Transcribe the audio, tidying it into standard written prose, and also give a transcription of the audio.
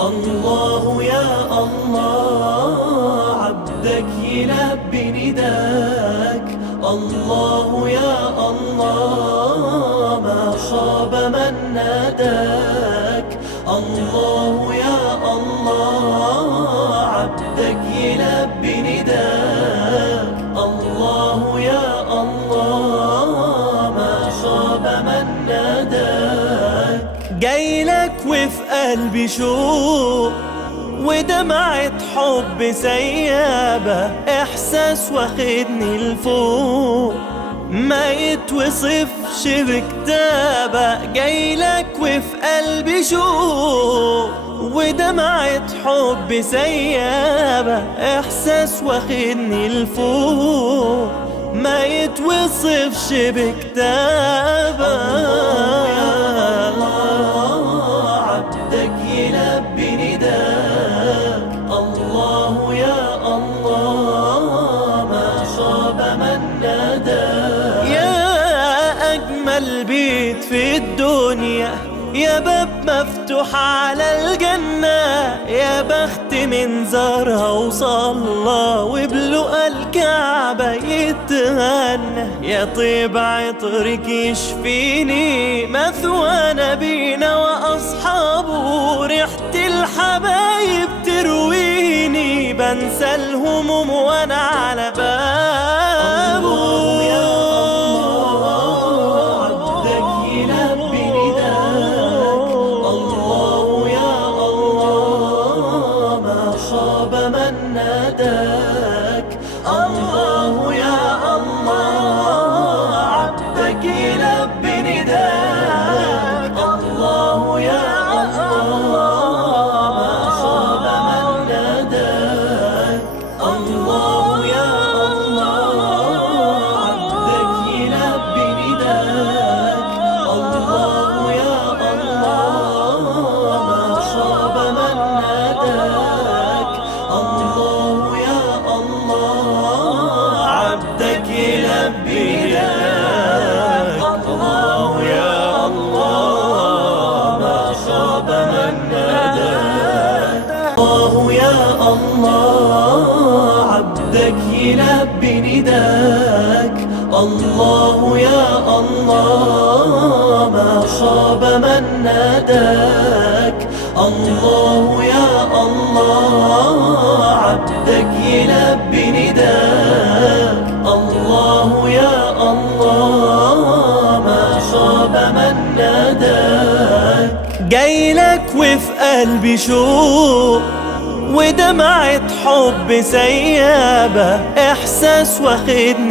الله يا الله عبدك يلبي نداك. الله يا الله ما خاب من ناداك. الله يا الله عبدك يلبي نداك. الله يا الله ما خاب من ناداك. جايلك وفي قلبي شوق ودمعة حب سيابة، إحساس واخدني لفوق ما يتوصفش بكتابة. جايلك وفي قلبي شوق ودمعة حب سيابة، إحساس واخدني لفوق ما يتوصفش بكتابة. الله يا الله ما خاب من ناداك. يا أجمل بيت في الدنيا، يا باب مفتوح على الجنة، يا بخت من زارها وصلى وبلقى الكعبة يتغنى. يا طيب عطرك يشفيني، مثوى نبينا وأصحابه، ريحة الحبايب ترويني، بنسى الهموم وانا على بابه. الله يا الله عبدك يلبي نداك. الله يا الله ما خاب من ناداك. الله يا الله عبدك يلبي نداك. الله يا الله يا الله عبدك يلبي نداك. الله يا الله ما خاب من ناداك. الله يا الله عبدك يلبي نداك. الله يا الله ما خاب من ناداك. جايلك وفي قلبي شوق ودمعة حب سيابة، إحساس واخدني